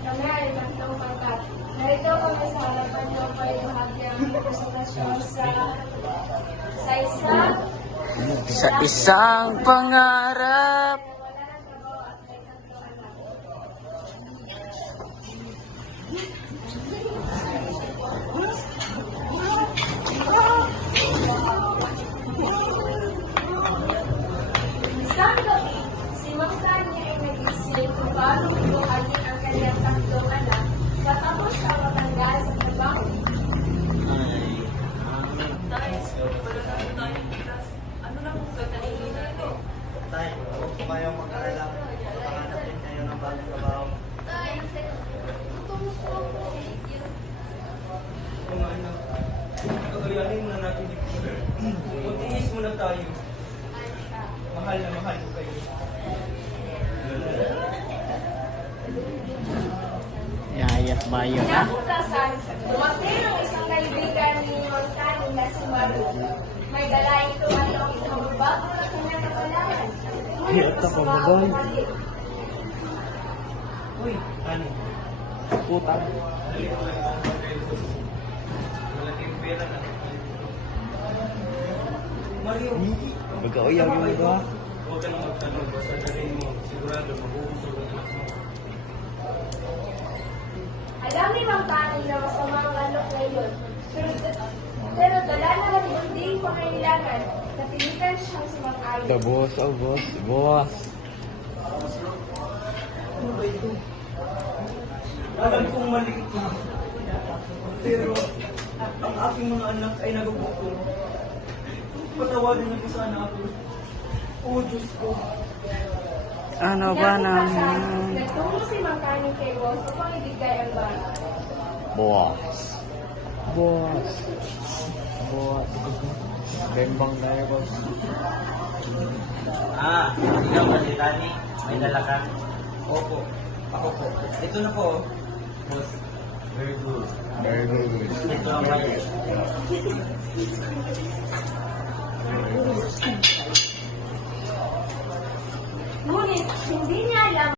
kami ay tatlong pangkat. Narito kami sa harapan niyo upang ibahagi ang presentasyon Sa isang pangarap. wala ng trabaho at may tatlong anak. Isang gabi, si Mang Tanya ay nag-isip kung paano buhayin ang kanyang tatlong anak matapos siya matanggal sa trabaho. Tay, huwag po kayong mag-alala. Makahanap din kayo ng bagong trabaho. Kumain na. Kakayanin muna natin dito. Mag-iis muna tayo. Mahal na mahal ko kayo. Yayat ba yun, ha? Napuntasan, dumating ang isang kaibigan ni Mang Tanya na si Maru. May dalaing tumatong isang babago na kanyang kapalaran. Ngunit masama ang umalit. Uy, ano? Puta. Malaking pera na. Mario, Mag-auyaw yun ba? huwag ka na magtanong. Basta dalhin mo. Sigurado, mabuhusog ang anak mo. Alam ni Mang Tanya na masama ang alok ngayon. Pero dala naman hindi pangailangan na pilitan siyang sumang-ayon. The boss, oh boss. Boss. Ano ba ito? Alam kong maliit na. Pero, ang aking mga anak ay nagugutom. Patawarin niyo sana ako. Oh, Diyos ko. Ano ba naman? Nagtungo si Mang Tanya kay Boss upang ibigay ang bata. Boss. Boss. Boss. Bembang tayo, boss. Ikaw ba si Tani? May dala ka? Opo. Ako po. Ito na po. Boss. Very good. Very good. Ito ang bayad.